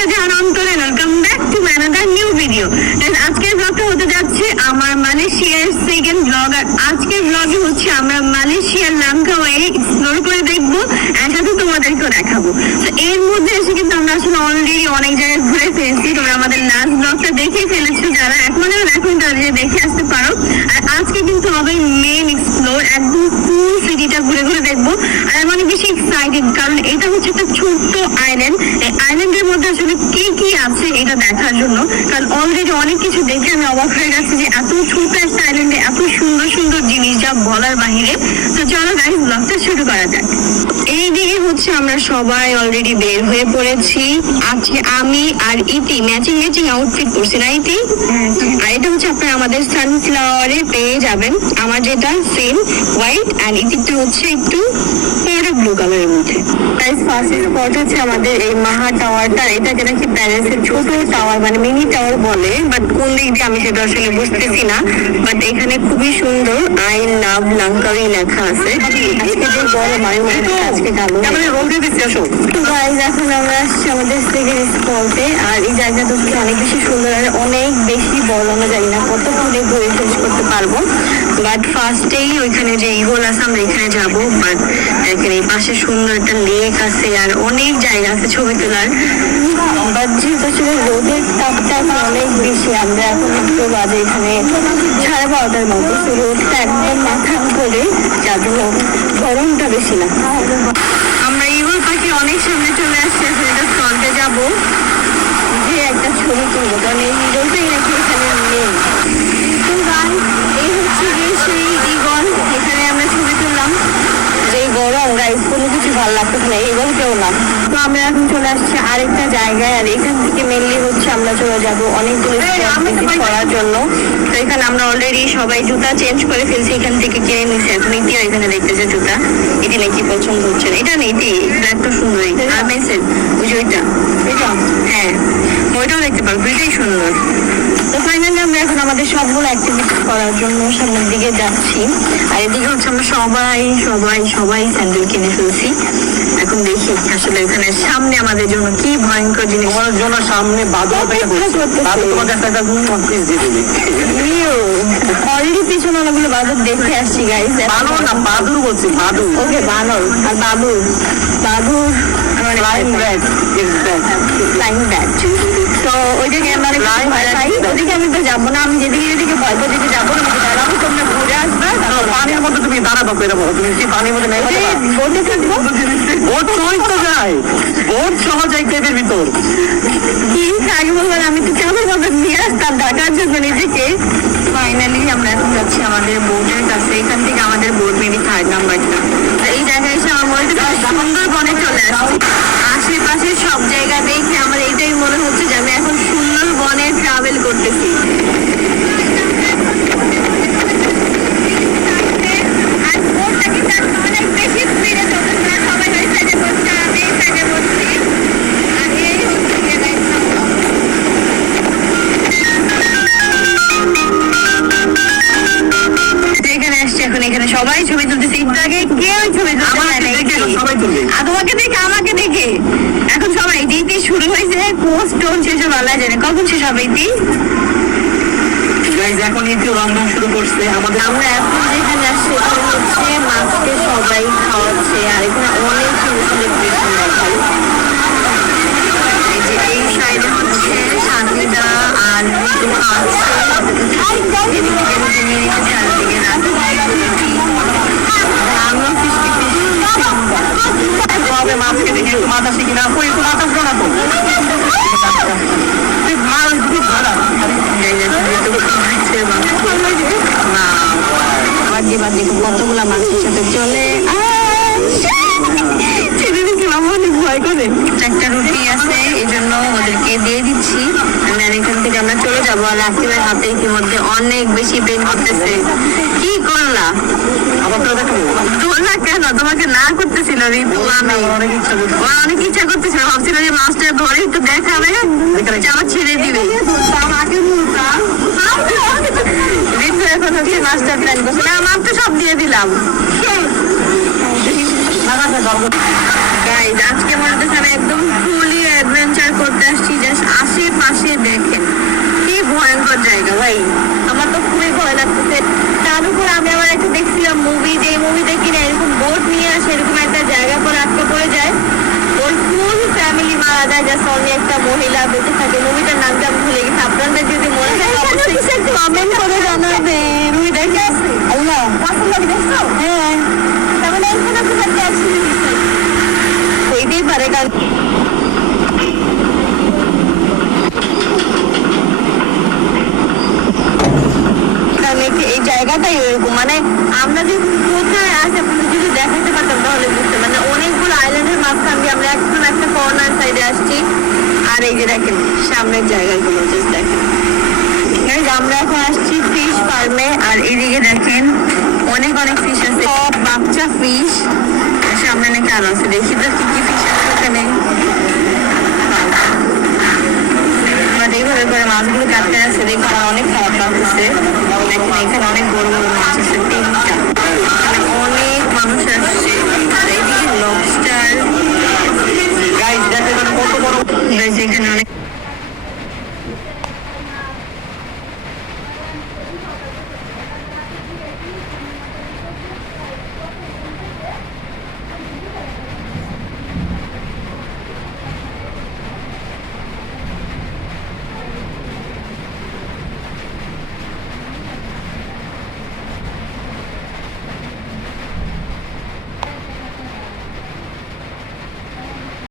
Welcome back to another new video. আজকের ব্লগটা হতে যাচ্ছে আমার মালয়েশিয়ার সেকেন্ড ব্লগ। আর আজকের ব্লগে হচ্ছে আমরা মালয়েশিয়ার লাংকাওয়ে এক্সপ্লোর করে দেখবো, এর সাথে তোমাদেরকেও দেখাবো। তো এর মধ্যে এসে কিন্তু আমরা আসলে অলরেডি অনেক জায়গায় ঘুরে ফেলছি। তোমরা আমাদের লাস্ট ব্লগটা দেখে ফেলেছো, যারা এখন তাদের দেখে আসতে পারো। আর আজকে কিন্তু হবে মেন এক্সপ্লোর, একদম ফুল সিটিটা ঘুরে ঘুরে দেখবো। আর আমি অনেক বেশি এক্সাইটেড, কারণ এটা হচ্ছে একটা ছোট্ট আইল্যান্ড। এই আইল্যান্ডের মধ্যে আসলে কি কি আছে এটা দেখার জন্য, কারণ অলরেডি অনেক কিছু দেখে আমি অবাক হয়ে গেছি যে এত ছোট একটা আইল্যান্ডে এত সুন্দর সুন্দর জিনিস, যা বলার বাহিরে। তো চলো গাইস, ব্লগটা শুরু করা যাক। এইদিকে হচ্ছে আমরা সবাই অলরেডি বের হয়ে পড়েছি। আজকে আমি আর ইতি ম্যাচিং আউটফিট করছি না ইতি? আর এটা হচ্ছে আপনারা আমাদের সানফ্লাওয়ারে পেয়ে যাবেন। আমার যেটা সেম হোয়াইট, আর ইতিটা হচ্ছে একটু ব্লু কালারের মধ্যে। ফার্স্ট স্পট হচ্ছে আমাদের এই মাহা টাওয়ারটা। এটাকে নাকি প্যারিসের ছোট টাওয়ার, মানে মিনি টাওয়ার বলে, বাট কোন দিক দিয়ে আমি সেটা আসলে বুঝতেছি না। বাট এখানে খুবই সুন্দর আই লাভ লাংকাওয়ে লেখা আছে। আজকে যে গরম, আমি আজকে কালো গাইজ। এখন আমরা আসছি আমাদের সেকেন্ড স্পটে। আর এই জায়গাটা হচ্ছে অনেক বেশি সুন্দর আর অনেক বেশি বড়। আমরা জানি না কত ঘুরে ঘুরে শেষ করতে পারবো, বাট ফার্স্টেই ওইখানে যে ইগল আছে আমরা এখানে যাবো। বাট এখানে এই পাশে সুন্দর একটা লেক আছে আর অনেক জায়গা আছে ছবি তোলার। বাট যেহেতু আসলে রোদের তাপটা অনেক বেশি, আমরা এখন একটু বাজে এখানে 12:30টার মতো, রোদটা একদম মাথা করে, যার জন্য গরমটা বেশি না। আমরা ইগল পাখি অনেক সামনে চলে আসছে, এখন এটা ফ্রন্টে যাবো, যে একটা ছবি তুলবো, কারণ এই ইগলটাই নাকি এখানে নেই। তো এই হচ্ছে গিয়ে সেই ইগল, এখানে আমরা ছবি তুললাম। যে গরম গাইস, কোনো কিছু ভালো লাগতেছে না, ইগল কেউ না। তো আমরা এখন চলে আসছি আরেকটা জায়গায়, আর এখান থেকে মেনলি হচ্ছে আমরা চলে যাবো অনেকগুলো ভিজিট করার জন্য। তো এখানে আমরা অলরেডি সবাই জুতা চেঞ্জ করে ফেলছি, এখান থেকে কিনে নিচ্ছে। এখন ইতি এখানে দেখতেছে জুতা, এটি নাকি পছন্দ হচ্ছে না। এটা নেই, ইতি ব্ল্যাকটা সুন্দরই, আর মেসেজ ওই যে ওইটা, হ্যাঁ ওইটাও দেখতে পারো, দুইটাই সুন্দর। তো ফাইনালি আমরা এখন আমাদের সবগুলো অ্যাক্টিভিটি করার জন্য সামনের দিকে যাচ্ছি। আর এদিকে হচ্ছে আমরা সবাই সবাই সবাই স্যান্ডেল কিনে ফেলছি। এখন দেখি আসলে এখানে সামনে আমাদের জন্য কি ভয়ঙ্কর জিনিস। তোমার জন্য সামনে বাদুর অলরেডি পিছনে অনেকগুলো বাদুর দেখে আসছি গাইস। বানর না, বাদুর বলছি, বাদুর। ওকে বানর আর বাদুর, বাদুর ফ্লাইং ব্যাট, ফ্লাইং ব্যাট। তো ওইদিকে আমরা ওদিকে আমি তো যাবো না, আমি যেদিকে ভয় পাই ওদিকে যাবো না। দাঁড়াবো, তোমরা ঘুরে আসবে। পানির মধ্যে তুমি দাঁড়াবো, বেরোবো, তুমি কি পানির মধ্যে নেই? বোটে থাকবো, বোট সহজ তো যায়, বোট সহজ যায় কেদের ভিতর। কি থাকবো, আমি তো কেমন ভাবে নিয়ে আসতাম ঢাকার জন্য নিজেকে। ফাইনালি আমরা এখন যাচ্ছি আমাদের বোটের কাছে। এখান থেকে আমাদের বোট মেবি 3rd নাম্বারটা। এই জায়গায় এসে আমার মনে হচ্ছে সুন্দরবনে চলে আসছি। আশেপাশে সব জায়গা দেখে আমার এইটাই মনে হচ্ছে যে আমি এখন সুন্দরবনে ট্রাভেল করতেছি। এখানে সবাই ছবি তুলতেছে, আগে কেউ ছবি তুলতে, তোমাকে দেখে আমাকে দেখে এখন সবাই দিতে শুরু হয়েছে। পোস্ট টোন শেষ ভালো জানে কখন শেষ হবে। এখন একটু রন্ধন শুরু করছে আমাদের। আমরা এখন যেখানে আসছি এখানে হচ্ছে মাছকে সবাই খাওয়াচ্ছে, আর এখানে অনেক সেলিব্রেশন দেখায়। এই যে এই সাইডে হচ্ছে শান্তিদা আর খাওয়াচ্ছে, মাছকে দেখে একটু মাথা শিখি না, একটু মাথা শোনা তো কতগুলা মাছের সাথে চলে ছেড়ে দিচ্ছিলাম, অনেক ভয় করে। একটা রুটি আছে, এই জন্য ওদেরকে দিয়ে দিচ্ছি। আর এখান থেকে আমরা চলে যাবো। আর রাকিবের হাতে ইতিমধ্যে অনেক বেশি পেন করতেছে। কি করলা? তোলা কেন? তোমাকে না করতেছিল ঋতু, আমি অনেক ইচ্ছা করতেছিল, ভাবছিল যে মাছটা ধরে একটু দেখাবে, আবার ছেড়ে দিবে। ঋতু এখন হচ্ছে মাছটা প্ল্যান করছে, না মাছ তো সব দিয়ে দিলাম। গাইজ আজকে মনে হচ্ছে আমি একদম ফুলি অ্যাডভেঞ্চার করতে আসছি। যায় জাস্ট অনলি একটা মহিলা বেঁচে থাকে। মুভিটার নামটা আমি ভুলে গেছি, আপনাদের যদি মনে হয় অবশ্যই কমেন্ট করে জানাবেন। মুভি দেখে আল্লাহ হ্যাঁ, তার মানে এখানে খুব একটা অ্যাক্সিডেন্ট হইতেই পারে, কারণ এই জায়গাটাই ওরকম, মানে আমরা যে কোথায় আছে আপনি যদি দেখাতে পারতাম তাহলে বুঝতে, মানে অনেকগুলো আইল্যান্ডের মাঝখান দিয়ে আমরা একদম একটা কর্নার সাইডে আসছি। আর এই যে দেখেন সামনের জায়গাগুলো জাস্ট দেখেন। Guys, আমরা এখন আসছি ফিশ ফার্মে, আর এদিকে দেখেন অনেক অনেক ফিশ আছে, সব বাচ্চা ফিশ। সামনে নাকি আরো আছে, দেখি তো কি কি ফিশ আছে এখানে। আমাদের এইভাবে করে মাছগুলো কাটতে আছে, দেখে আমার অনেক খারাপ লাগতেছে। দেখেন এখানে অনেক বড় বড় মাছ আছে, 3টা।